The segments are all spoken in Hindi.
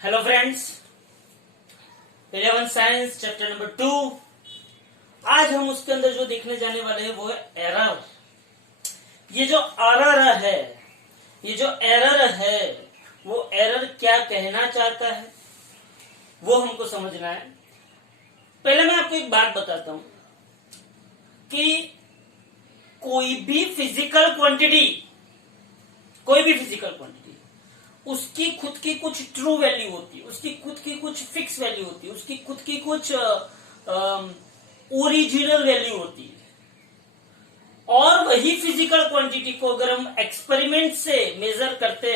Hello friends, 11 science chapter number 2। आज हम उसके अंदर जो देखने जाने वाले हैं वो है एरर। ये जो एरर है वो एरर क्या कहना चाहता है वो हमको समझना है। पहले मैं आपको एक बात बताता हूं कि कोई भी फिजिकल क्वांटिटी उसकी खुद की कुछ ट्रू वैल्यू होती है, उसकी खुद की कुछ फिक्स वैल्यू होती है, उसकी खुद की कुछ ओरिजिनल वैल्यू होती है। और वही फिजिकल क्वांटिटी को अगर हम एक्सपेरिमेंट से मेजर करते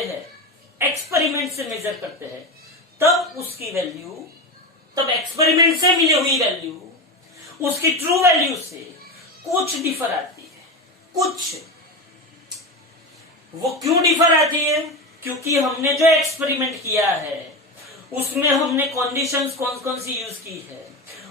हैं तब उसकी वैल्यू, तब एक्सपेरिमेंट से मिली हुई वैल्यू उसकी ट्रू वैल्यू से कुछ डिफर आती है। कुछ वो क्यों डिफर आती है? क्योंकि हमने जो एक्सपेरिमेंट किया है उसमें हमने कंडीशंस कौन कौन सी यूज की है,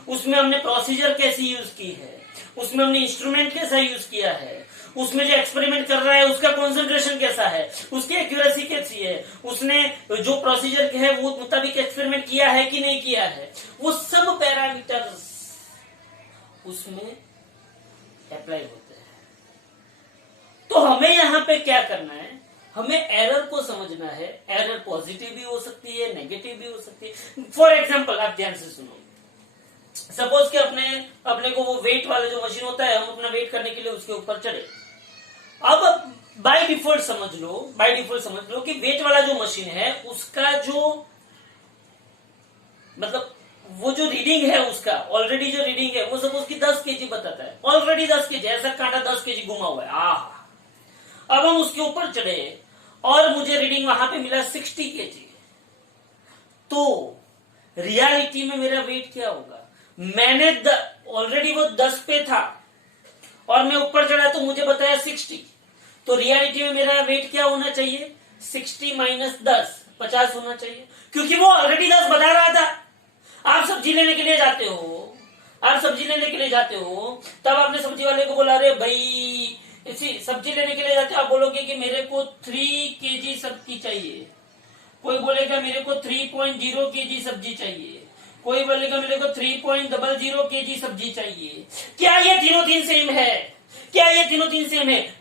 उसमें हमने प्रोसीजर कैसी यूज की है, उसमें हमने इंस्ट्रूमेंट कैसा यूज किया है, उसमें जो एक्सपेरिमेंट कर रहा है उसका कंसंट्रेशन कैसा है, उसकी एक्यूरेसी कैसी है, उसने जो प्रोसीजर है वो मुताबिक एक्सपेरिमेंट किया है कि नहीं किया है, वो सब पैरामीटर्स उसमें अप्लाई होते हैं। तो हमें यहां पे क्या करना है, हमें एरर को समझना है। एरर पॉजिटिव भी हो सकती है, नेगेटिव भी हो सकती है। फॉर एग्जाम्पल, आप ध्यान से सुनो। सपोज कि अपने को वो वेट वाला जो मशीन होता है, हम अपना वेट करने के लिए उसके ऊपर चढ़े। अब बाय डिफॉल्ट समझ लो कि वेट वाला जो मशीन है उसका जो मतलब वो जो रीडिंग है, उसका ऑलरेडी जो रीडिंग है वो सपोज कि 10 केजी बताता है। ऑलरेडी 10 केजी, ऐसा कांटा 10 केजी घुमा हुआ है। अब हम उसके ऊपर चढ़े और मुझे रीडिंग वहां पे मिला 60 केजी। तो रियलिटी में मेरा वेट क्या होगा? मैंने ऑलरेडी वो 10 पे था और मैं ऊपर चढ़ा तो मुझे बताया 60। तो रियलिटी में मेरा वेट क्या होना चाहिए? 60 माइनस 10, 50 होना चाहिए, क्योंकि वो ऑलरेडी 10 बता रहा था। आप सब्जी लेने के लिए जाते हो, तब आपने सब्जी वाले को बोला, अरे भाई इसी सब्जी लेने के लिए जाते हो, आप बोलोगे कि मेरे को 3 केजी सब्जी चाहिए। कोई बोलेगा मेरे को 3.0 केजी सब्जी चाहिए, कोई बोलेगा मेरे को 3.00 केजी सब्जी चाहिए। क्या ये तीनों तीन सेम है?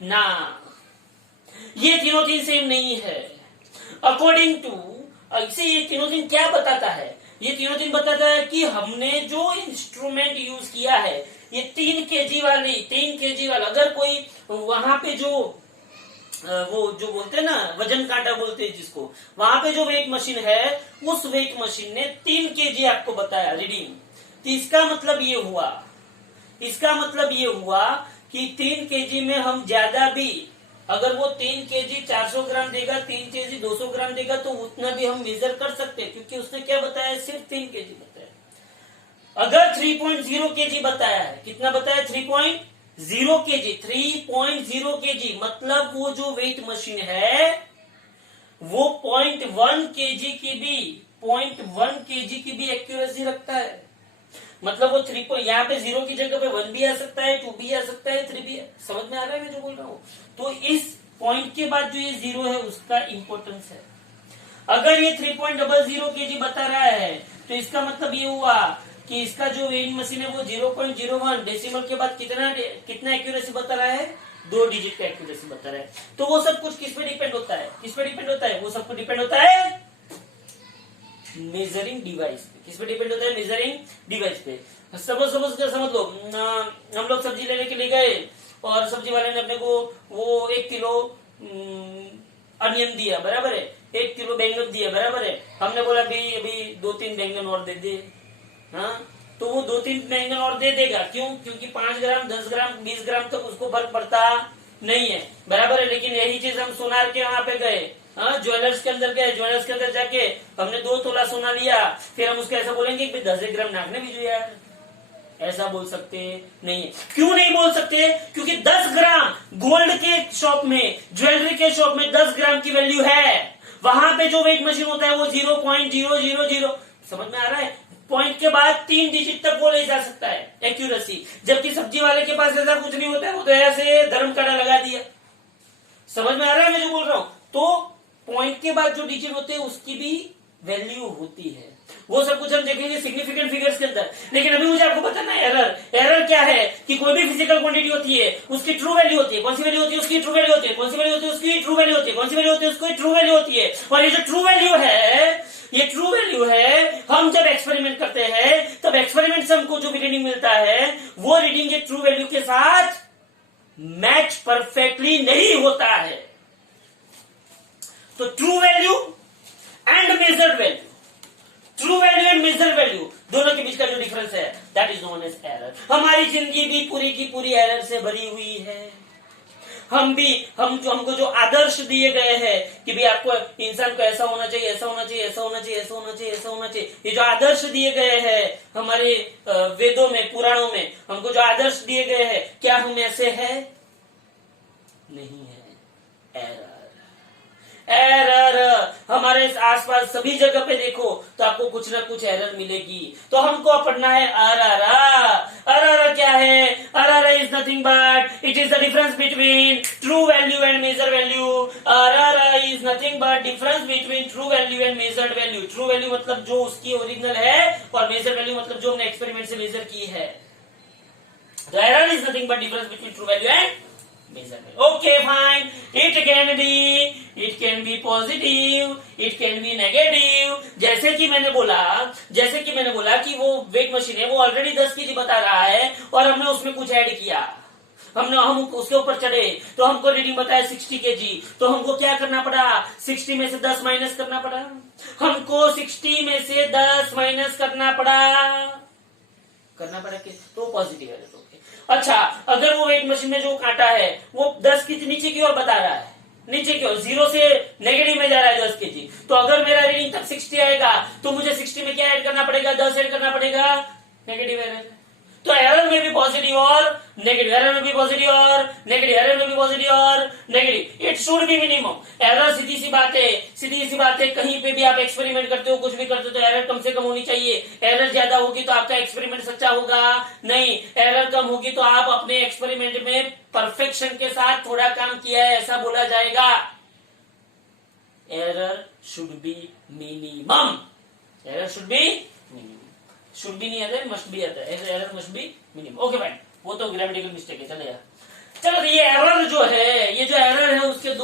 ना, ये तीनों तीन सेम नहीं है। अकॉर्डिंग टू ऐसे ये तीनों दिन क्या बताता है? ये तीनों दिन बताता है कि हमने जो इंस्ट्रूमेंट यूज किया है, ये 3 केजी वाला, अगर कोई वहां पे जो वो जो बोलते हैं ना, वजन कांटा बोलते हैं जिसको, वहां पे जो वेट मशीन है, उस वेट मशीन ने 3 केजी आपको बताया रीडिंग। तो इसका मतलब ये हुआ कि 3 केजी में हम ज्यादा भी, अगर वो 3 केजी 400 ग्राम देगा, 3 केजी 200 ग्राम देगा, तो उतना भी हम मेजर कर सकते हैं, क्योंकि उसने क्या बताया? सिर्फ 3 केजी बताया। अगर 3.0 केजी बताया है, कितना बताया? 3.0 केजी, मतलब वो जो वेट मशीन है वो 0.1 केजी की भी एक्यूरेसी रखता है। मतलब वो 3 यहाँ पे 0 की जगह पे 1 भी आ सकता है, 2 भी आ सकता है, 3 भी। समझ में आ रहा है मैं जो बोल रहा हूँ? तो इस पॉइंट के बाद जो ये 0 है उसका इंपॉर्टेंस है। अगर ये 3.00 केजी बता रहा है तो इसका मतलब ये हुआ कि इसका जो वेइंग मशीन है वो 0.01 डेसिमल के बाद कितना एक्यूरेसी बता रहा है? 2 डिजिट का एक्यूरेसी बता रहा है। तो वो सब कुछ किस पे डिपेंड होता है? वो सब कुछ डिपेंड होता है मेजरिंग डिवाइस पे। किस पे डिपेंड होता है? मेजरिंग डिवाइस पे। समझ लो, हम लोग सब्जी लेने के लिए गए और सब्जी वाले ने अपने को वो 1 किलो अनियन दिया, बराबर है, 1 किलो बैंगन दिया, बराबर है। हमने बोला अभी 2-3 बैंगन और दे दे। हाँ, तो वो 2-3 बैंगन और दे देगा। क्यों? क्योंकि 5 ग्राम 10 ग्राम 20 ग्राम तक उसको फर्क पड़ता नहीं है, बराबर है। लेकिन यही चीज हम सोनार के वहां पे गए, ज्वेलर्स के अंदर गए, ज्वेलर्स के अंदर जाके हमने 2 तोला सोना लिया, फिर हम उसको ऐसा बोलेंगे कि 10 ग्राम नागने भी जो यार, ऐसा बोल सकते नहीं है। क्यों नहीं बोल सकते? क्योंकि 10 ग्राम गोल्ड के शॉप में, ज्वेलरी के शॉप में 10 ग्राम की वैल्यू है। वहां पे जो वेट मशीन होता है वो 0.000, समझ में आ रहा है? पॉइंट के बाद 3 डिजिट तक बोले जा सकता है एक्यूरेसी, जबकि सब्जी वाले के पास ऐसा कुछ नहीं होता है, वो तो ऐसे धर्म काटा लगा दिया। समझ में आ रहा है मैं जो बोल रहा हूं? तो पॉइंट के बाद जो डिजिट होते हैं उसकी भी वैल्यू होती है। वो सब कुछ हम देखेंगे सिग्निफिकेंट फिगर्स के अंदर। लेकिन अभी मुझे आपको बताना है एरर क्या है कि कोई भी फिजिकल क्वांटिटी होती है उसकी ट्रू वैल्यू होती है। कौन सी वैल्यू होती है? उसकी ट्रू वैल्यू होती है। कौन सी वैल्यू होती है? उसकी ट्रू वैल्यू होती है। कौन सी वैल्यू होती है? उसकी ट्रू वैल्यू होती है। और ये जो ट्रू वैल्यू है, ये ट्रू वैल्यू है, हम जब एक्सपेरिमेंट करते हैं तब एक्सपेरिमेंट से हमको जो भी रीडिंग मिलता है वो रीडिंग ये ट्रू वैल्यू के साथ मैच परफेक्टली नहीं होता है। तो true value and measured value, true value and measured value दोनों के बीच का जो डिफरेंस है that is known as error. हमारी जिंदगी भी पूरी की पूरी एरर से भरी हुई है। हमको जो आदर्श दिए गए हैं कि भाई आपको इंसान को ऐसा होना चाहिए, ऐसा होना चाहिए, ऐसा होना चाहिए, ऐसा होना चाहिए, ऐसा होना चाहिए, ये जो आदर्श दिए गए हैं हमारे वेदों में, पुराणों में हमको जो आदर्श दिए गए हैं, क्या हम ऐसे हैं? नहीं है। एरर हमारे आसपास सभी जगह पे देखो तो आपको कुछ ना कुछ एरर मिलेगी। तो हमको पढ़ना है आर क्या है? R is nothing but it is the difference between true value and measure value. R is nothing but difference between true value and measured value. True value मतलब जो उसकी ओरिजिनल है और मेजर वैल्यू मतलब जो हमने एक्सपेरिमेंट से मेजर की है। तो error is nothing but difference between true value and measurement. Okay, fine. It can be positive, it can be negative. जैसे कि मैंने बोला कि वो वेट मशीन है, वो ऑलरेडी 10 kg बता रहा है और हमने उसमें कुछ ऐड किया। हम उसके ऊपर चढ़े तो हमको रीडिंग बताया 60 kg। तो हमको क्या करना पड़ा? 60 में से 10 माइनस करना पड़ा। हमको 60 में से 10 माइनस करना पड़ा कि तो पॉजिटिव है। तो अच्छा, अगर वो वेट मशीन में जो कांटा है वो 10 kg नीचे की ओर बता रहा है, नीचे की ओर 0 से नेगेटिव में जा रहा है 10 kg, तो अगर मेरा रीडिंग तक 60 आएगा तो मुझे 60 में क्या ऐड करना पड़ेगा? 10 ऐड करना पड़ेगा। Negative error. तो एरर में भी पॉजिटिव और नेगेटिव, एरर में भी पॉजिटिव और नेगेटिव, एरर में भी पॉजिटिव और negative. It should be minimum. Error सीधी सी बात है, कहीं पे भी आप एक्सपेरिमेंट करते हो, कुछ भी करते हो तो एरर कम से कम होनी चाहिए। एरर ज्यादा होगी तो आपका एक्सपेरिमेंट सच्चा होगा नहीं, एरर कम होगी तो आप अपने एक्सपेरिमेंट में परफेक्शन के साथ थोड़ा काम किया है ऐसा बोला जाएगा। Error should be minimum. Error should be minimum. Should भी नहीं आता है, मस्ट भी आता है। Error must be minimum. Okay fine, वो तो ग्रामेटिकल मिस्टेक है, चलेगा। चलो, तो ये एरर जो है, ये जो एरर है उसके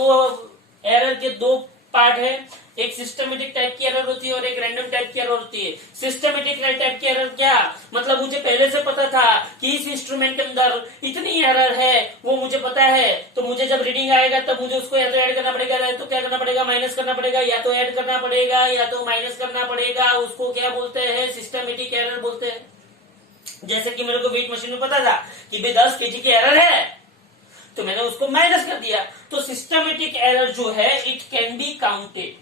दो पार्ट है। एक सिस्टमेटिक टाइप की एरर होती है और एक रैंडम टाइप की एरर होती है। सिस्टमेटिक टाइप की एरर क्या मतलब? मुझे पहले से पता था कि इस इंस्ट्रूमेंट के अंदर इतनी एरर है, वो मुझे पता है, तो मुझे जब रीडिंग आएगा तब मुझे उसको या तो ऐड करना पड़ेगा या तो क्या करना पड़ेगा? माइनस करना पड़ेगा। या तो ऐड करना पड़ेगा या तो माइनस करना पड़ेगा। उसको क्या बोलते हैं? सिस्टमेटिक एरर बोलते हैं। जैसे कि मेरे को वेट मशीन में पता था कि भाई 10 kg की एरर है तो मैंने उसको माइनस कर दिया। तो सिस्टमेटिक एरर जो है इट कैन बी काउंटेड,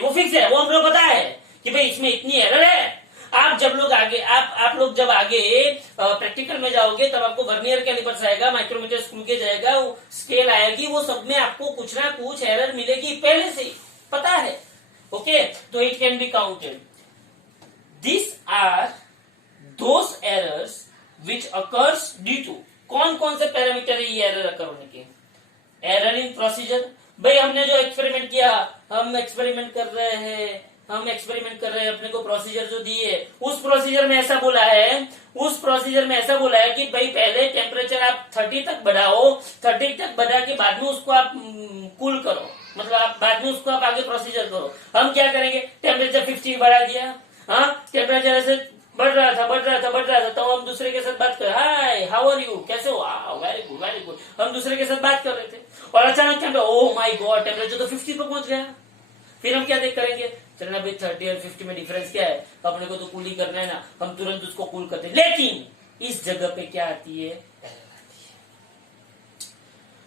वो फिक्स है, वो हमको पता है कि भाई इसमें इतनी एरर है। आप लोग जब आगे प्रैक्टिकल में जाओगे तब आपको वर्नियर कैलिपर्स आएगा, माइक्रोमीटर स्क्रू गेज आएगा, स्केल आएगी, वो सब में आपको कुछ ना कुछ एरर मिलेगी, पहले से ही पता है। ओके, तो it can be counted. These are those errors which occurs due to कौन से पैरामीटर है ये एरर अकर होने के? Error in procedure. भाई हमने जो एक्सपेरिमेंट किया, हम एक्सपेरिमेंट कर रहे हैं, अपने को प्रोसीजर जो दिए, उस प्रोसीजर में ऐसा बोला है कि भाई पहले टेम्परेचर आप 30 तक बढ़ाओ, 30 तक बढ़ा के बाद में उसको आप कूल करो, मतलब आप बाद में उसको आप आगे प्रोसीजर करो। हम क्या करेंगे? टेम्परेचर 50 बढ़ा दिया, टेम्परेचर ऐसे बढ़ रहा था, तो हम दूसरे के साथ बात कर, हाय हाउ आर यू, कैसे हो? Very good. हम दूसरे के साथ बात कर रहे थे और अचानक ओह माय गॉड, टेम्परेचर तो 50 पे पहुंच गया। फिर हम क्या करेंगे? चलना भाई 30 और 50 में डिफरेंस क्या है, अपने को तो कूल ही करना है ना, हम तुरंत उसको कूल करते हैं। लेकिन इस जगह पे क्या आती है? एरर आती है।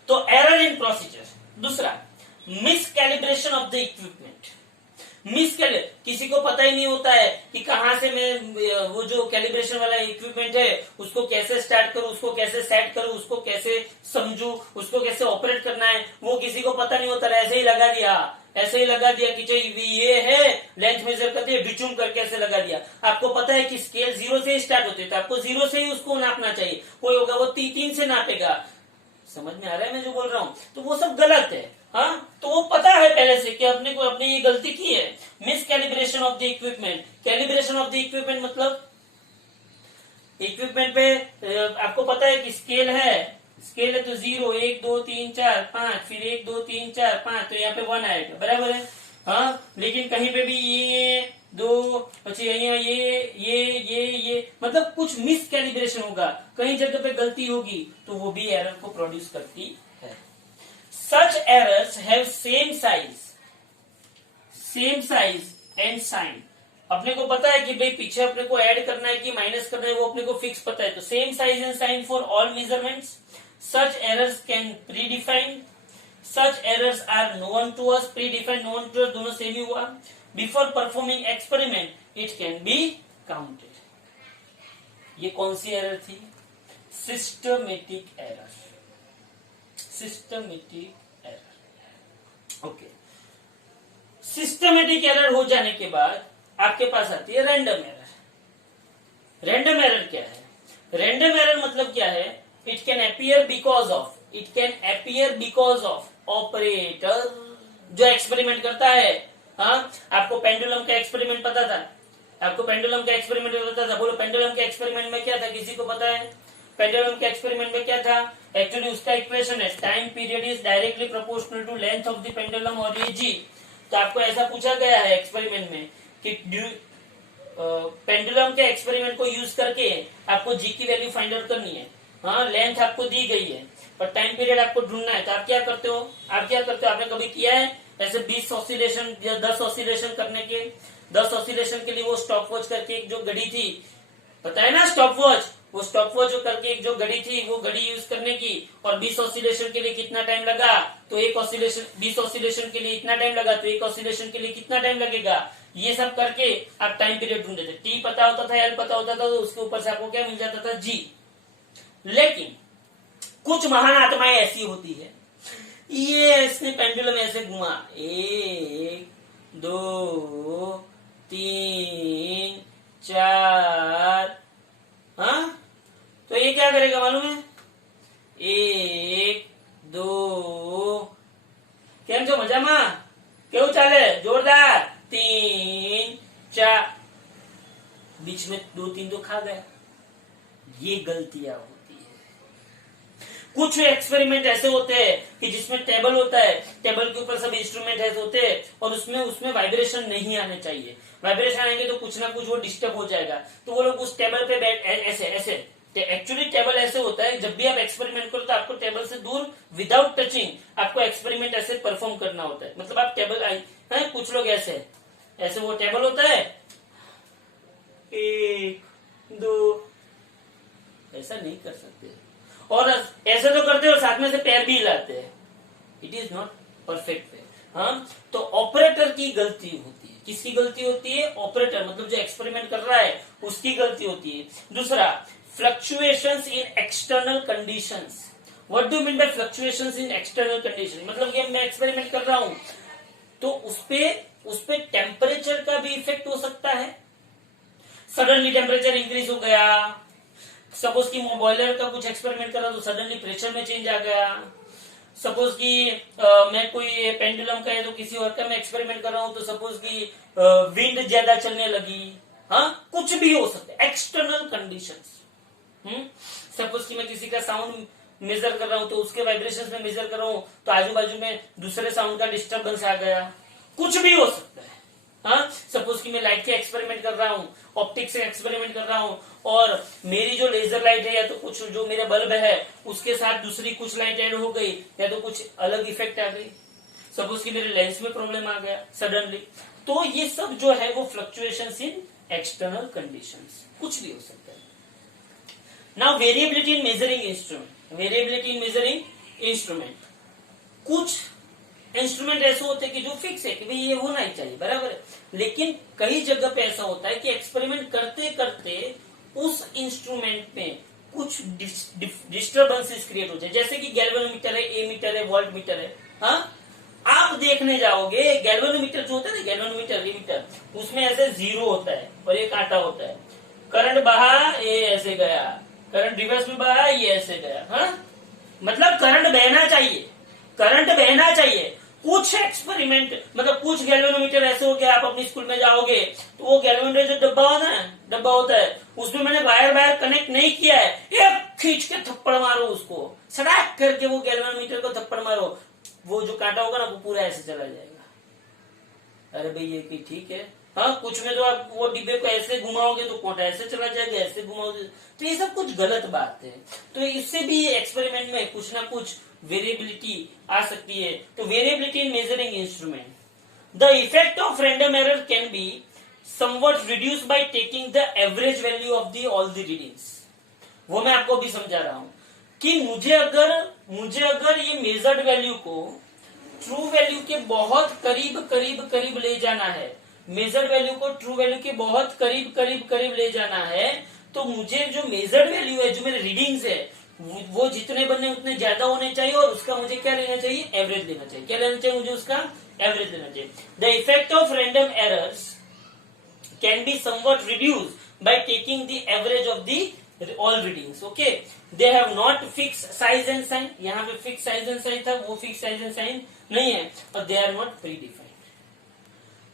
तो एरर इन प्रोसीजर। दूसरा, मिसकैलिब्रेशन ऑफ द इक्विपमेंट। किसी को पता ही नहीं होता है कि कहां से मैं वो जो कैलिब्रेशन वाला इक्विपमेंट है उसको कैसे स्टार्ट करूं, उसको कैसे सेट करूं, उसको कैसे समझूं, उसको कैसे ऑपरेट करना है, वो किसी को पता नहीं होता। ऐसे ही लगा दिया कि चाहिए ये है, लेंथ मेजर करते बिचूम करके ऐसे लगा दिया। आपको पता है कि स्केल 0 से ही स्टार्ट होती है तो आपको 0 से ही उसको नापना चाहिए। कोई होगा वो 3 से नापेगा। समझ में आ रहा है मैं जो बोल रहा हूं? तो वो सब गलत है। हाँ, तो वो पता है पहले से कि अपने को अपने ये गलती की है। Miss calibration of the equipment, calibration of the equipment मतलब इक्विपमेंट पे आपको पता है कि स्केल है, स्केल है तो 0 1 2 3 4 5, फिर 1 2 3 4 5, तो यहाँ पे 1 आएगा, बराबर है। हाँ, लेकिन कहीं पे भी ये 2, अच्छा यहाँ ये मतलब कुछ मिस कैलिब्रेशन होगा, कहीं जगह पे गलती होगी तो वो भी एरर को प्रोड्यूस करती है। Such errors have same size and sign. अपने को पता है कि भाई पीछे अपने को ऐड करना है कि माइनस करना है, वो अपने को फिक्स पता है, तो same size and sign for all measurements. Such errors can predefined, such errors are known to us, predefined known to us दोनों सेम ही हुआ। Before performing experiment it can be counted. ये कौन सी एरर थी? Systematic error, systematic error. Okay, systematic error हो जाने के बाद आपके पास आती है रैंडम एरर। रैंडम एरर क्या है? रैंडम एरर मतलब क्या है? It can appear because of operator जो एक्सपेरिमेंट करता है। हाँ, आपको पेंडुलम का एक्सपेरिमेंट पता था, आपको पेंडुलम का एक्सपेरिमेंट पता था, बोलो पेंडुलम के एक्सपेरिमेंट में क्या था, किसी को पता है? पेंडुलम के एक्सपेरिमेंट में क्या था? एक्चुअली उसका इक्वेशन है time period is directly proportional to length of the pendulum और ये जी। तो आपको ऐसा पूछा गया है एक्सपेरिमेंट में कि पेंडुलम के एक्सपेरिमेंट को यूज करके आपको जी की वैल्यू फाइंड आउट करनी है। हाँ, लेंथ आपको दी गई है और टाइम पीरियड आपको ढूंढना है, तो आप क्या करते हो? आपने कभी किया है ऐसे 20 ऑसिलेशन या 10 ऑसिलेशन करने के? 10 ऑसिलेशन के लिए वो स्टॉप वॉच करके एक जो घड़ी थी, पता है ना स्टॉप वॉच, वो स्टॉप वॉच करके एक जो घड़ी थी वो घड़ी यूज करने की, और 20 ऑसिलेशन के लिए कितना टाइम लगा? तो एक ऑसिलेशन 20 ऑसिलेशन के लिए इतना टाइम लगा, तो एक ऑसिलेशन के लिए कितना टाइम लगेगा? ये सब करके आप टाइम पीरियड ढूंढते थे। टी पता होता था, एल पता होता था, तो उसके ऊपर से आपको क्या मिल जाता था? जी। लेकिन कुछ महान आत्माएं ऐसी होती है, ये इसने पेंडुलम ऐसे घुमा, 1 2 3 4, हाँ, तो ये क्या करेगा मालूम है? 1 2, કેમ છો મજામાં? કેવું ચાલે? जोरदार, 3 4, बीच में 2 3 तो खा गया। ये गलतियां होती है। कुछ एक्सपेरिमेंट ऐसे होते हैं कि जिसमें टेबल होता है, टेबल के ऊपर सब इंस्ट्रूमेंट ऐसे होते हैं और उसमें वाइब्रेशन नहीं आने चाहिए। वाइब्रेशन आएंगे तो कुछ ना कुछ वो डिस्टर्ब हो जाएगा, तो वो लोग उस टेबल पे बैठ ऐसे एक्चुअली टेबल ऐसे होता है, जब भी आप एक्सपेरिमेंट करो तो आपको टेबल से दूर विदाउट टचिंग आपको एक्सपेरिमेंट ऐसे परफॉर्म करना होता है। मतलब आप टेबल है, कुछ लोग ऐसे वो टेबल होता है 1 2, ऐसा नहीं कर सकते, और ऐसे तो करते हो साथ में से पैर भी हिलाते हैं। It is not perfect way. हाँ, तो ऑपरेटर की गलती होती है। किसकी गलती होती है? ऑपरेटर, मतलब जो एक्सपेरिमेंट कर रहा है उसकी गलती होती है। दूसरा, fluctuations in external conditions. What do mean by fluctuations in external condition? मतलब कि मैं एक्सपेरिमेंट कर रहा हूं तो उसपे टेम्परेचर का भी इफेक्ट हो सकता है। सडनली टेम्परेचर इंक्रीज हो गया, सपोज कि बॉयलर का कुछ एक्सपेरिमेंट कर रहा तो सडनली प्रेशर में चेंज आ गया। सपोज कि मैं कोई पेंडुलम का है तो किसी और का मैं एक्सपेरिमेंट कर रहा हूं तो सपोज कि विंड ज्यादा चलने लगी। हाँ, कुछ भी हो सकता है, एक्सटर्नल कंडीशंस। सपोज कि मैं किसी का साउंड मेजर कर रहा हूं तो उसके वाइब्रेशंस में मेजर कर रहा हूं तो आजू बाजू में दूसरे साउंड का डिस्टर्बेंस आ गया, कुछ भी हो सकता है। हाँ, सपोज कि मैं लाइट के एक्सपेरिमेंट कर रहा हूँ, ऑप्टिक्स से एक्सपेरिमेंट कर रहा हूँ, और मेरी जो लेजर लाइट है या तो कुछ जो मेरा बल्ब है उसके साथ दूसरी कुछ लाइट ऐड हो गई या तो कुछ अलग इफेक्ट आ गई। सपोज कि मेरे लेंस में प्रॉब्लम आ गया सडनली, तो ये सब जो है वो फ्लक्चुएशंस इन एक्सटर्नल कंडीशंस, कुछ भी हो सकता है। नाउ वेरिएबिलिटी इन मेजरिंग इंस्ट्रूमेंट। वेरिएबिलिटी इन मेजरिंग इंस्ट्रूमेंट, कुछ इंस्ट्रूमेंट ऐसे होते हैं कि जो फिक्स है कि भाई ये होना ही चाहिए, बराबर है। लेकिन कई जगह पे ऐसा होता है कि एक्सपेरिमेंट करते करते उस इंस्ट्रूमेंट में कुछ डिस्टर्बेंसेस क्रिएट हो जाए, जैसे कि गैल्वेनोमीटर है, एमीटर है, वोल्ट मीटर है। हाँ, आप देखने जाओगे गैल्वेनोमीटर जो होता है ना, गैल्वेनोमीटर एमीटर, उसमें ऐसे 0 होता है और एक कांटा होता है। करंट बहा, ये ऐसे गया, करंट रिवर्स में बहा, ये ऐसे गया। हाँ, मतलब करंट बहना चाहिए, करंट बहना चाहिए। कुछ एक्सपेरिमेंट मतलब कुछ गैल्वेनोमीटर ऐसे हो गया, आप अपनी स्कूल में जाओगे तो वो गैल्वेनोमीटर जो डब्बा होता है उसमें मैंने वायर कनेक्ट नहीं किया है, एक खींच के थप्पड़ मारो उसको, सड़ाक करके वो गैल्वेनोमीटर को थप्पड़ मारो, वो जो कांटा होगा ना वो पूरा ऐसे चला जाएगा। अरे भाई ये कि ठीक है, हाँ कुछ में तो आप वो डिब्बे को ऐसे घुमाओगे तो कांटा ऐसे चला जाएगा, ऐसे घुमाओगे तो ये सब कुछ गलत बात है। तो इससे भी एक्सपेरिमेंट में कुछ ना कुछ वेरिएबिलिटी आ सकती है। तो variability in measuring instrument, the effect of random error can be somewhat reduce by taking the average value of the all the readings. वो मैं आपको भी समझा रहा हूं कि मुझे अगर ये मेजर्ड वैल्यू को ट्रू वैल्यू के बहुत करीब ले जाना है, मेजर्ड वैल्यू को ट्रू वैल्यू के बहुत करीब ले जाना है, तो मुझे जो मेजर्ड वैल्यू है, जो मेरे रीडिंग्स है, वो जितने बनने उतने ज्यादा होने चाहिए और उसका मुझे क्या लेना चाहिए, एवरेज लेना चाहिए। क्या लेना चाहिए मुझे, उसका एवरेज लेना चाहिए। The effect of random errors can be somewhat reduce by taking the average of the all readings. Okay, they have not fix size and sign, यहाँ पे फिक्स साइज एंड साइन था, वो फिक्स साइज एंड साइन नहीं है, और they are not predefined.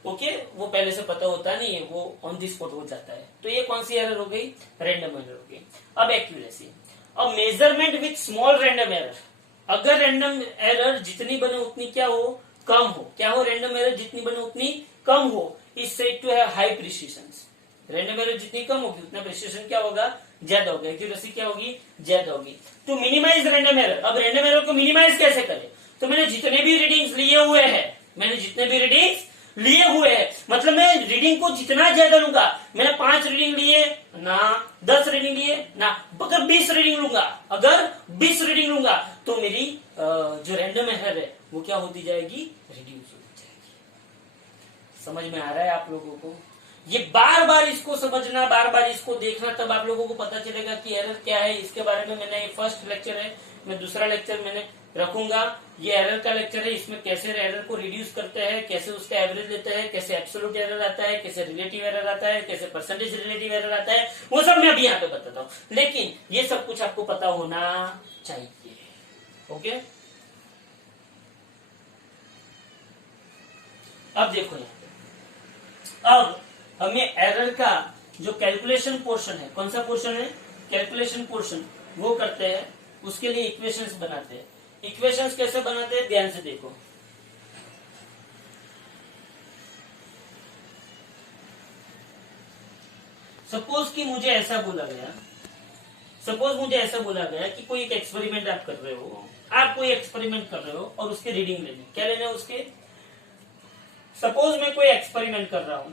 Okay, वो पहले से पता होता नहीं है, वो ऑन दी स्पॉट हो जाता है। तो ये कौन सी एरर हो गई, रैंडम एरर हो गई। अब एक्यूरेसी, अब measurement with small random error, अगर रैंडम एरर जितनी बने उतनी क्या हो, कम हो, क्या हो, रैंडम एरर जितनी बने उतनी कम हो, is said to have high precision. Random error जितनी कम होगी उतना प्रिसिशन क्या होगा, ज्यादा होगा, एक्यूरेसी क्या होगी, ज्यादा होगी। तो मिनिमाइज रैंडम एरर, अब रैंडम एरर को मिनिमाइज कैसे करें, तो मैंने जितने भी रीडिंग्स लिए हुए हैं, मतलब मैं रीडिंग को जितना ज्यादा लूंगा, मैंने 5 रीडिंग लिए ना, 10 रीडिंग लिए ना, अगर 20 रीडिंग लूंगा तो मेरी जो रैंडम एरर है वो क्या होती जाएगी, रिड्यूस होती जाएगी। समझ में आ रहा है आप लोगों को? ये बार बार इसको समझना, बार बार इसको देखना, तब आप लोगों को पता चलेगा कि एरर क्या है। इसके बारे में मैंने फर्स्ट लेक्चर है, मैं दूसरा लेक्चर मैंने रखूंगा, ये एरर का लेक्चर है, इसमें कैसे एरर को रिड्यूस करते हैं, कैसे उसका एवरेज लेते हैं, कैसे एब्सोल्यूट एरर आता है, कैसे रिलेटिव एरर आता है, कैसे परसेंटेज रिलेटिव एरर आता है, वो सब मैं अभी यहाँ पे बताता हूँ। लेकिन ये सब कुछ आपको पता होना चाहिए। ओके, अब देखो यहाँ पे, अब हमें एरर का जो कैलकुलेशन पोर्शन है, कौन सा पोर्शन है, कैलकुलेशन पोर्शन, वो करते हैं। उसके लिए इक्वेशंस बनाते हैं। इक्वेशंस कैसे बनाते हैं, ध्यान से देखो। सपोज मुझे ऐसा बोला गया कि कोई एक एक्सपेरिमेंट आप कर रहे हो, और उसके रीडिंग लेनी, क्या लेना है उसके। सपोज मैं कोई एक्सपेरिमेंट कर रहा हूं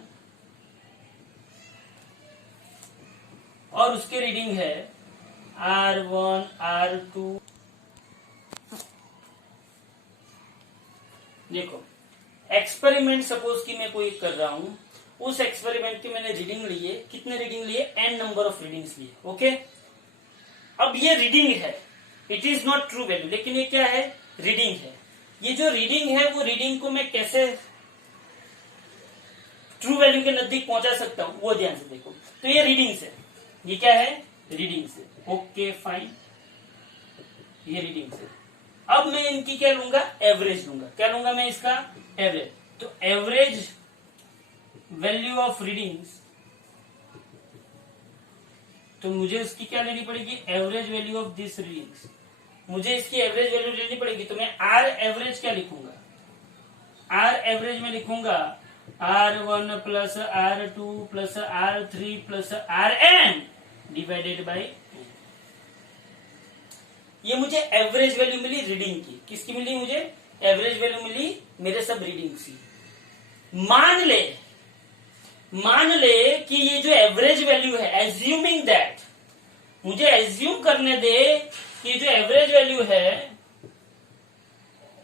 और उसकी रीडिंग है R1, R2। देखो, एक्सपेरिमेंट सपोज कि मैं कोई कर रहा हूं, उस एक्सपेरिमेंट की मैंने रीडिंग लिए, कितने रीडिंग लिए, n नंबर ऑफ रीडिंग्स लिए। ओके, अब ये रीडिंग है, it is not true value, लेकिन ये क्या है, रीडिंग है। ये जो रीडिंग है, वो रीडिंग को मैं कैसे ट्रू वैल्यू के नजदीक पहुंचा सकता हूं, वो ध्यान से देखो। तो ये रीडिंग से, ये क्या है, रीडिंग से। ओके फाइन, ये रीडिंग से। अब मैं इनकी क्या लूंगा, एवरेज लूंगा। क्या लूंगा मैं इसका, एवरेज। तो एवरेज वैल्यू ऑफ रीडिंग्स, तो मुझे इसकी क्या लेनी पड़ेगी, average value of this readings. मुझे इसकी एवरेज वैल्यू लेनी पड़ेगी, तो मैं आर एवरेज क्या लिखूंगा, आर एवरेज में लिखूंगा R1 plus R2 plus R3 plus RN divided by 2। ये मुझे एवरेज वैल्यू मिली रीडिंग की। किसकी मिली मुझे, एवरेज वैल्यू मिली मेरे सब रीडिंग्स की। मान ले कि ये जो एवरेज वैल्यू है, एज्यूमिंग दैट, मुझे एज्यूम करने दे कि जो एवरेज वैल्यू है,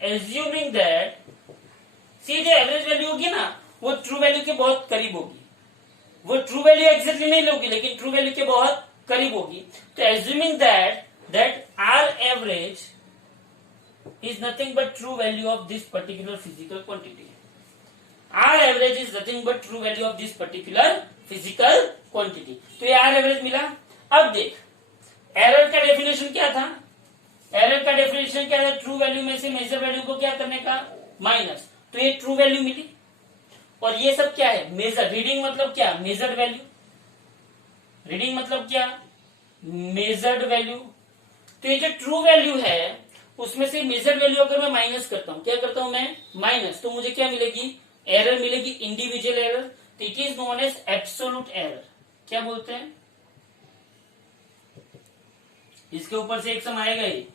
एज्यूमिंग दैट, सी जो एवरेज वैल्यू होगी ना, वो ट्रू वैल्यू के बहुत करीब होगी। वो ट्रू वैल्यू एग्जैक्टली नहीं होगी, लेकिन ट्रू वैल्यू के बहुत करीब होगी। तो assuming that R average is nothing but true value of this particular physical quantity. R average is nothing but true value of this particular physical quantity. तो ये R average मिला। अब देख, एरर का डेफिनेशन क्या था, एरर का डेफिनेशन क्या था, ट्रू वैल्यू में से मेजर वैल्यू को क्या करने का, माइनस, तो ये ट्रू वैल्यू मिली। और ये सब क्या है, मेजर, रीडिंग मतलब क्या, मेजर्ड वैल्यू, रीडिंग मतलब क्या, मेजर्ड वैल्यू। तो ये जो ट्रू वैल्यू है उसमें से मेजर्ड वैल्यू अगर मैं माइनस करता हूं, क्या करता हूं मैं, माइनस, तो मुझे क्या मिलेगी, एरर मिलेगी, इंडिविजुअल एरर। तो it is known as absolute error. क्या बोलते हैं, इसके ऊपर से एक सम आएगा ही।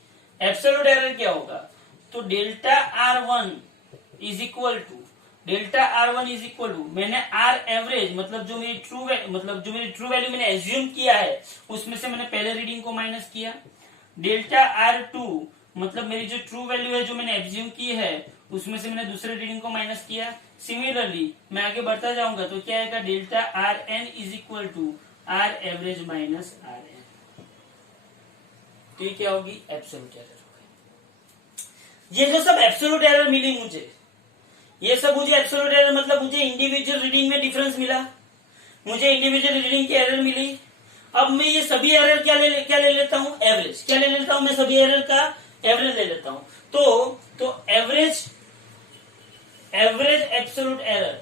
एब्सोल्यूट एरर क्या होगा, तो delta R1 is equal to, delta R1 is equal to, मैंने R एवरेज मतलब जो मेरी ट्रू वैल्यू मैंने एज्यूम किया है उसमें से मैंने पहले रीडिंग को माइनस किया। डेल्टा R2 मतलब मेरी जो ट्रू वैल्यू है जो मैंने एज्यूम की है उसमें से मैंने दूसरे रीडिंग को माइनस किया। सिमिलरली मैं आगे बढ़ता जाऊंगा तो क्या आएगा, delta Rn is equal to R average minus Rn। तो ये क्या होगी, एब्सोल्यूट एरर होगी। ये जो सब एब्सोल्यूट एरर मिली मुझे, ये सब मुझे एब्सोल्यूट एरर मतलब मुझे इंडिविजुअल रीडिंग में डिफरेंस मिला, मुझे इंडिविजुअल रीडिंग की एरर मिली। अब मैं ये सभी एरर क्या ले लेता हूं, एवरेज। क्या ले लेता हूं मैं, सभी एरर का एवरेज ले लेता हूं। तो average absolute error,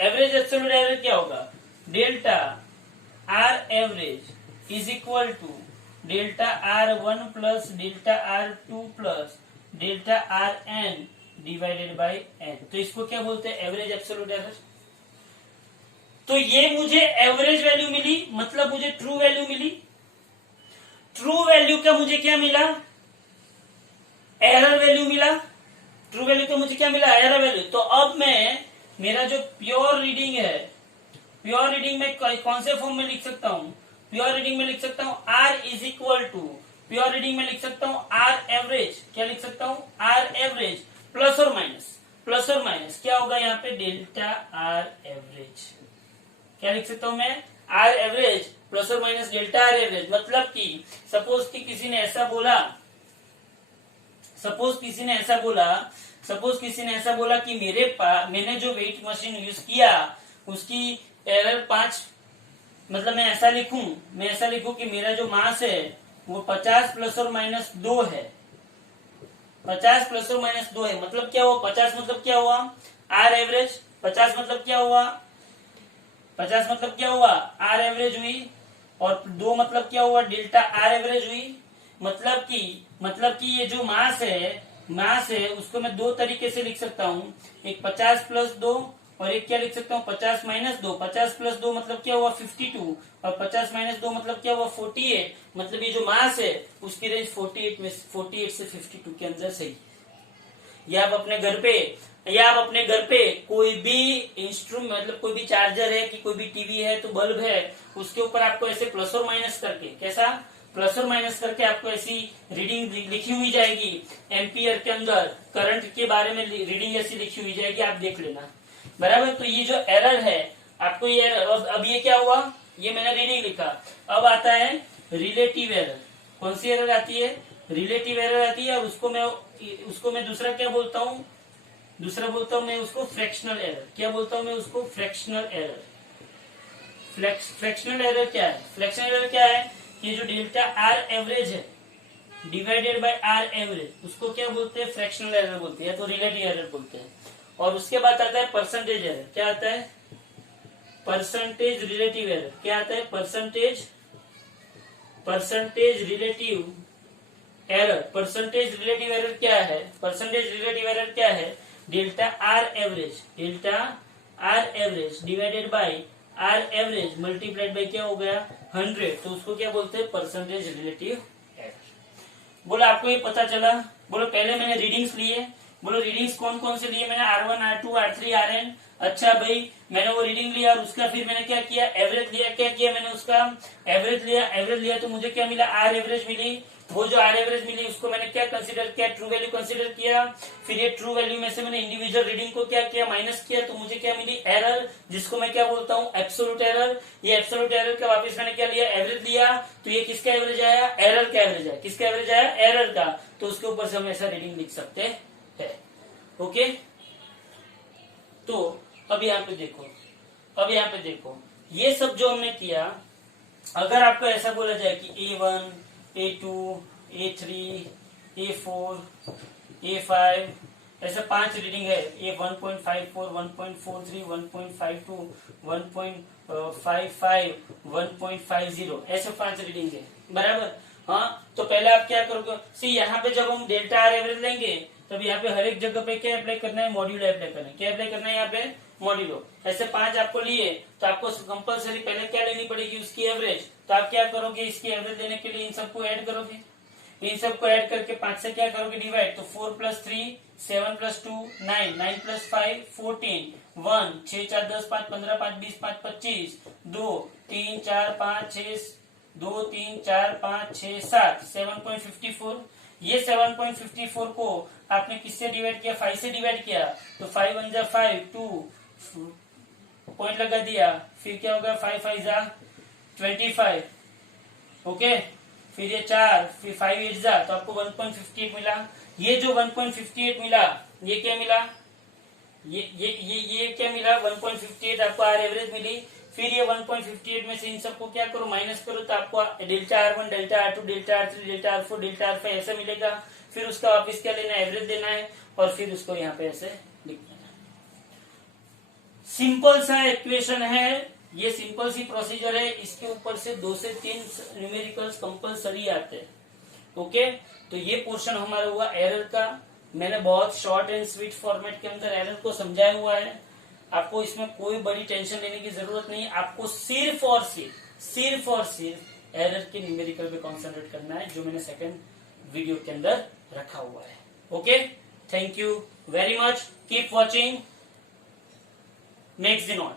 average absolute error क्या होगा, delta R average is equal to delta R1 plus delta R2 plus delta Rn divided by n। तो इसको क्या बोलते हैं, एवरेज एब्सोल्यूट एरर। तो ये मुझे एवरेज वैल्यू मिली, मतलब मुझे ट्रू वैल्यू मिली। ट्रू वैल्यू का मुझे क्या मिला, एरर वैल्यू मिला। ट्रू वैल्यू का मुझे क्या मिला, एरर वैल्यू। तो अब मैं, मेरा जो प्योर रीडिंग है, प्योर रीडिंग में कौन से फॉर्म में लिख सकता हूं, प्योर रीडिंग में लिख सकता हूं R is equal to, pure reading में लिख सकता हूं R एवरेज। क्या लिख सकता हूं, R एवरेज प्लस और माइनस क्या होगा यहाँ पे, डेल्टा R एवरेज। क्या लिख सकता हूं मैं, R एवरेज प्लस और माइनस डेल्टा R एवरेज। मतलब कि सपोज किसी ने ऐसा बोला कि मैंने जो वेट मशीन यूज किया उसकी एरर 5, मतलब मैं ऐसा लिखूं कि मेरा जो मास है वो 50 प्लस और माइनस 2 है, 50 प्लस और माइनस 2 है। मतलब क्या हुआ, 50 मतलब क्या हुआ, R एवरेज, 50 मतलब क्या हुआ, R एवरेज हुई, और 2 मतलब क्या हुआ, डेल्टा R एवरेज हुई। मतलब कि ये जो मास है उसको मैं दो तरीके से लिख सकता हूँ, एक 50 प्लस 2 और एक क्या लिख सकता हूँ, 50 माइनस 2। 50 प्लस 2 मतलब क्या हुआ, 52, और 50 माइनस 2 मतलब क्या हुआ, 48। मतलब ये जो मास है उसकी रेंज 48 से 52 के अंदर सही। या आप अपने घर पे कोई भी इंस्ट्रूमेंट, मतलब कोई भी चार्जर है कि कोई भी टीवी है तो बल्ब है, उसके ऊपर आपको ऐसे प्लस और माइनस करके, कैसा, प्लस और माइनस करके आपको ऐसी रीडिंग लिखी हुई जाएगी, एम्पियर के अंदर करंट के बारे में रीडिंग ऐसी लिखी हुई जाएगी, आप देख लेना, बराबर। तो ये जो एरर है आपको, ये अब ये क्या हुआ, ये मैंने रीडिंग लिखा। अब आता है रिलेटिव एरर। कौन सी एरर आती है, रिलेटिव एरर आती है। और उसको मैं दूसरा क्या बोलता हूँ, मैं उसको फ्रैक्शनल एरर। क्या बोलता हूँ मैं उसको, फ्रैक्शनल एरर। फ्रैक्शनल एरर क्या है, फ्रैक्शनल एरर क्या है, ये जो डेल्टा R एवरेज है डिवाइडेड बाय R एवरेज, उसको क्या बोलते हैं, फ्रैक्शनल एरर बोलते हैं, या तो रिलेटिव एरर बोलते हैं। और उसके बाद आता है परसेंटेज एरर। क्या आता है, परसेंटेज रिलेटिव एरर। क्या आता है, percentage relative error. Percentage relative error क्या है, परसेंटेज रिलेटिव एरर क्या है, delta R average divided by R average multiplied by क्या हो गया, 100। तो उसको क्या बोलते हैं, परसेंटेज रिलेटिव एरर। बोलो आपको ये पता चला। बोलो पहले मैंने रीडिंग्स लिए, बोलो रीडिंग्स कौन कौन से लिए मैंने, R1 R2 R3 Rn। अच्छा भाई, मैंने वो रीडिंग लिया और उसका फिर मैंने क्या किया, एवरेज लिया। क्या किया मैंने, उसका एवरेज लिया तो मुझे क्या मिला, R एवरेज मिली। वो जो R एवरेज मिली उसको मैंने क्या कंसीडर किया, ट्रू वैल्यू कंसीडर किया। फिर ये ट्रू वैल्यू में से मैंने इंडिविजुअल रीडिंग को क्या किया, माइनस किया, तो मुझे क्या मिली, एरर, जिसको मैं क्या बोलता हूँ, एब्सोल्यूट एरर। ये एब्सोल्यूट एरर का वापस मैंने क्या लिया, एवरेज लिया। तो ये किसका एवरेज आया, एरर का एवरेज आया। किसका एवरेज आया, एरर का। तो उसके ऊपर से हम ऐसा रीडिंग लिख सकते हैं। ओके, तो अब यहाँ पे देखो, ये सब जो हमने किया, अगर आपको ऐसा बोला जाए कि A1 A2 A3, A4, A5, ऐसे 5 रीडिंग है। ए 1.54, 1.43, 1.52, 1.55, 1.50, ऐसे 5 रीडिंग है, बराबर। हाँ, तो पहले आप क्या करोगे, सी यहाँ पे जब हम डेल्टा आर एवरेज लेंगे तब यहाँ पे हर एक जगह पे क्या अप्लाई करना है, मॉड्यूलो अप्लाई करना है। क्या अप्लाई करना है यहाँ पे, मॉड्यूलो। ऐसे 5 आपको लिए तो आपको कंपलसरी पहले क्या लेनी पड़ेगी, उसकी एवरेज। तो आप क्या करोगे, इसकी एवरेज लेने के लिए इन सबको ऐड करोगे, इन सबको ऐड करके 5 से क्या करोगे डिवाइड, तो 4 + 3 7 + 2 9 9 + 5 14 1 6 4 10 5 15 5 20 5 25 2 3 4 5 6 2 3 4 5 6 7 7.54। ये 7.54 को आपने किससे डिवाइड किया, 5 से डिवाइड किया, तो 5 1 जा 5 2 पॉइंट लगा दिया, फिर क्या होगा 5 5 जा 25, ओके, फिर ये 4, फिर 5 8 जा, तो आपको 1.58 मिला। ये जो 1.58 मिला, ये क्या मिला, ये क्या मिला, 1.58 आपको आर एवरेज मिली। फिर ये 1.58 में से इन सबको क्या करो, माइनस करो, तो आपको delta R1, delta R2, delta R3, delta R4, delta R5 ऐसे मिलेगा। फिर उसका वापिस क्या लेना है, एवरेज देना है, और फिर उसको यहाँ पे ऐसे लिख देना। सिंपल सा इक्वेशन है, ये सिंपल सी प्रोसीजर है। इसके ऊपर से 2 से 3 न्यूमेरिकल्स कंपलसरी आते हैं, ओके। तो ये पोर्शन हमारा हुआ एरर का। मैंने बहुत शॉर्ट एंड स्वीट फॉर्मेट के अंदर एरर को समझाया हुआ है। आपको इसमें कोई बड़ी टेंशन लेने की जरूरत नहीं है। आपको सिर्फ और सिर्फ एरर के न्यूमेरिकल पे कॉन्सेंट्रेट करना है, जो मैंने सेकंड वीडियो के अंदर रखा हुआ है, okay. Thank you very much, keep watching next दिन ऑन।